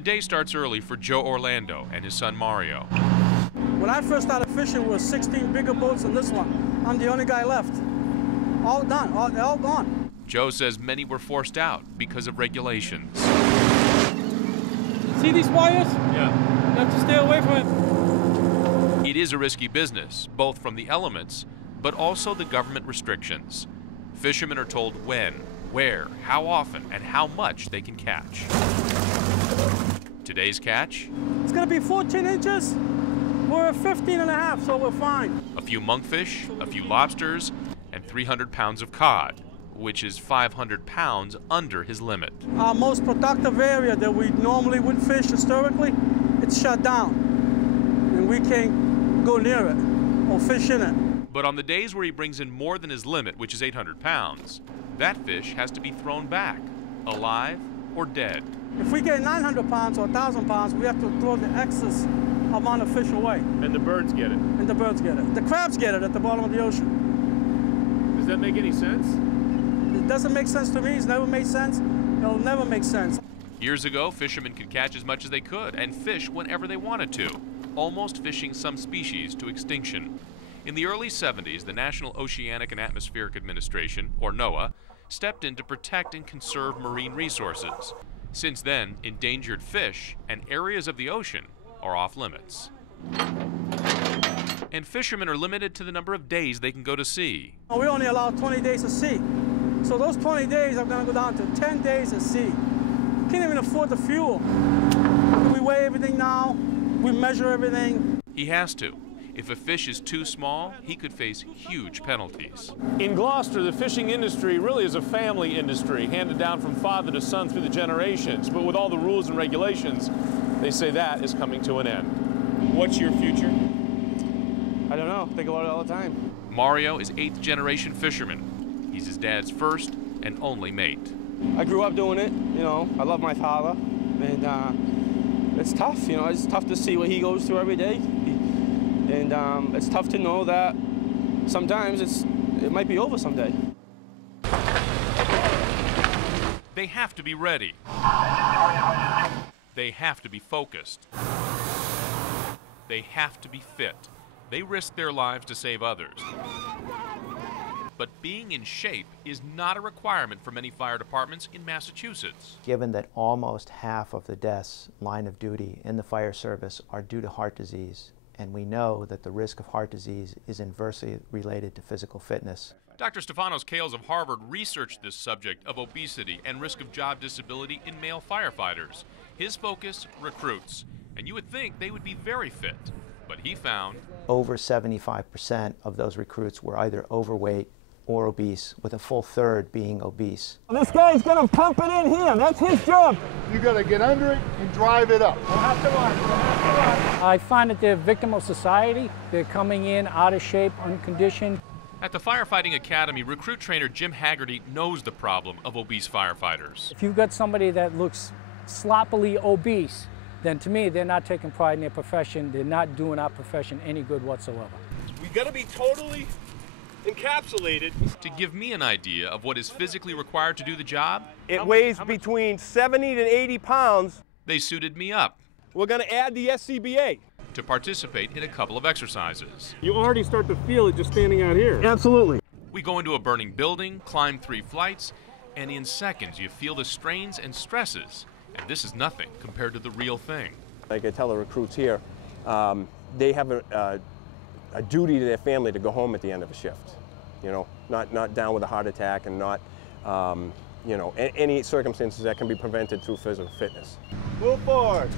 The day starts early for Joe Orlando and his son Mario. When I first started fishing, there were 16 bigger boats than this one. I'm the only guy left. All done, they're all gone. Joe says many were forced out because of regulations. See these wires? Yeah. You have to stay away from it. It is a risky business, both from the elements, but also the government restrictions. Fishermen are told when, where, how often, and how much they can catch. Today's catch? It's going to be 14 inches. We're at 15 and a half, so we're fine. A few monkfish, a few lobsters, and 300 pounds of cod, which is 500 pounds under his limit. Our most productive area that we normally would fish historically, it's shut down. And we can't go near it or fish in it. But on the days where he brings in more than his limit, which is 800 pounds, that fish has to be thrown back, alive or dead. If we get 900 pounds or 1,000 pounds, we have to throw the excess amount of fish away. And the birds get it? And the birds get it. The crabs get it at the bottom of the ocean. Does that make any sense? It doesn't make sense to me. It's never made sense. It'll never make sense. Years ago, fishermen could catch as much as they could and fish whenever they wanted to, almost fishing some species to extinction. In the early 70s, the National Oceanic and Atmospheric Administration, or NOAA, stepped in to protect and conserve marine resources. Since then, endangered fish and areas of the ocean are off limits. And fishermen are limited to the number of days they can go to sea. We only allow 20 days at sea. So those 20 days are going to go down to 10 days at sea. Can't even afford the fuel. We weigh everything now. We measure everything. He has to. If a fish is too small, he could face huge penalties. In Gloucester, the fishing industry really is a family industry, handed down from father to son through the generations. But with all the rules and regulations, they say that is coming to an end. What's your future? I don't know. Think about it all the time. Mario is 8th generation fisherman. He's his dad's first and only mate. I grew up doing it. You know, I love my father, and it's tough. You know, it's tough to see what he goes through every day. And it's tough to know that sometimes it might be over someday. They have to be ready. They have to be focused. They have to be fit. They risk their lives to save others. But being in shape is not a requirement for many fire departments in Massachusetts. Given that almost half of the deaths line of duty in the fire service are due to heart disease, and we know that the risk of heart disease is inversely related to physical fitness. Dr. Stefanos Kales of Harvard researched this subject of obesity and risk of job disability in male firefighters. His focus, recruits. And you would think they would be very fit, but he found over 75% of those recruits were either overweight or obese, with a full third being obese. This guy's gonna pump it in here. That's his job. You gotta get under it and drive it up. I find that they're a victim of society. They're coming in out of shape, unconditioned. At the Firefighting Academy, recruit trainer Jim Haggerty knows the problem of obese firefighters. If you've got somebody that looks sloppily obese, then to me, they're not taking pride in their profession. They're not doing our profession any good whatsoever. We gotta be totally encapsulated. To give me an idea of what is physically required to do the job, It weighs between 70 to 80 pounds. they suited me up We're gonna add the SCBA. to participate in a couple of exercises. You already start to feel it just standing out here. Absolutely. We go into a burning building, climb 3 flights, and in seconds you feel the strains and stresses. And this is nothing compared to the real thing. Like I tell the recruits here, they have a duty to their family to go home at the end of a shift. You know, not down with a heart attack and not, you know, any circumstances that can be prevented through physical fitness. Move forward.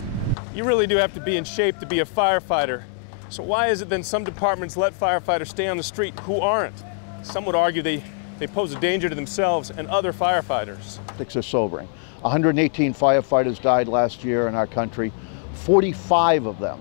You really do have to be in shape to be a firefighter. So why is it then some departments let firefighters stay on the street who aren't? Some would argue they pose a danger to themselves and other firefighters. Statistics are sobering. 118 firefighters died last year in our country. 45 of them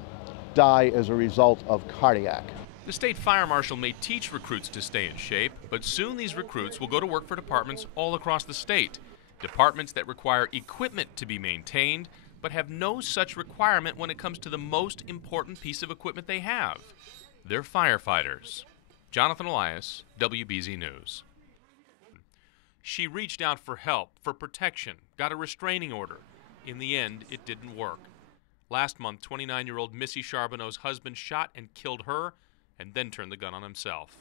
die as a result of cardiac. The state fire marshal may teach recruits to stay in shape, but soon these recruits will go to work for departments all across the state. Departments that require equipment to be maintained, but have no such requirement when it comes to the most important piece of equipment they have. They're firefighters. Jonathan Elias, WBZ News. She reached out for help, for protection, got a restraining order. In the end, it didn't work. Last month, 29-year-old Missy Charbonneau's husband shot and killed her and then turned the gun on himself.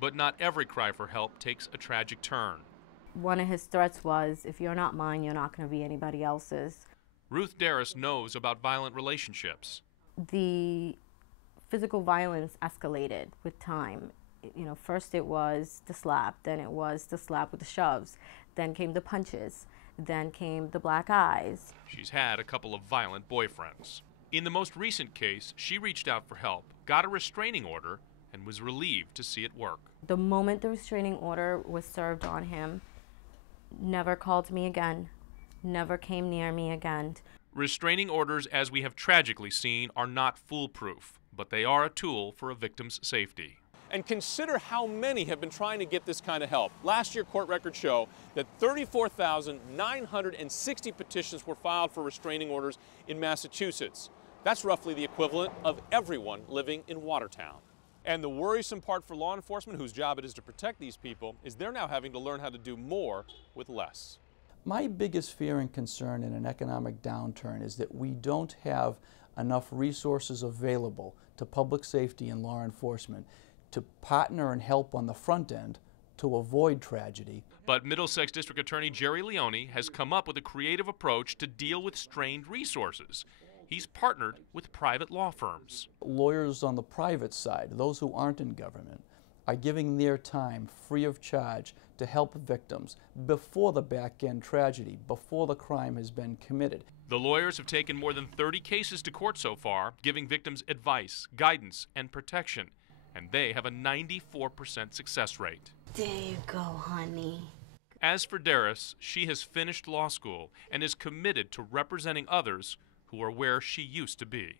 But not every cry for help takes a tragic turn. One of his threats was, if you're not mine, you're not going to be anybody else's. Ruth Darris knows about violent relationships. The physical violence escalated with time. You know, first it was the slap, then it was the slap with the shoves, then came the punches, then came the black eyes. She's had a couple of violent boyfriends. In the most recent case, she reached out for help, got a restraining order, and was relieved to see it work. The moment the restraining order was served on him, never called me again, never came near me again. Restraining orders, as we have tragically seen, are not foolproof, but they are a tool for a victim's safety. And consider how many have been trying to get this kind of help. Last year, court records show that 34,960 petitions were filed for restraining orders in Massachusetts. That's roughly the equivalent of everyone living in Watertown. And the worrisome part for law enforcement, whose job it is to protect these people, is they're now having to learn how to do more with less. My biggest fear and concern in an economic downturn is that we don't have enough resources available to public safety and law enforcement to partner and help on the front end to avoid tragedy. But Middlesex District Attorney Jerry Leone has come up with a creative approach to deal with strained resources. He's partnered with private law firms. Lawyers on the private side, those who aren't in government, are giving their time free of charge to help victims before the back-end tragedy, before the crime has been committed. The lawyers have taken more than 30 cases to court so far, giving victims advice, guidance, and protection. And they have a 94% success rate. There you go, honey. As for Darris, she has finished law school and is committed to representing others who are where she used to be.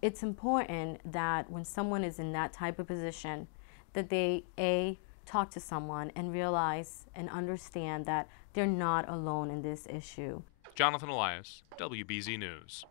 It's important that when someone is in that type of position, that they, A, talk to someone and realize and understand that they're not alone in this issue. Jonathan Elias, WBZ News.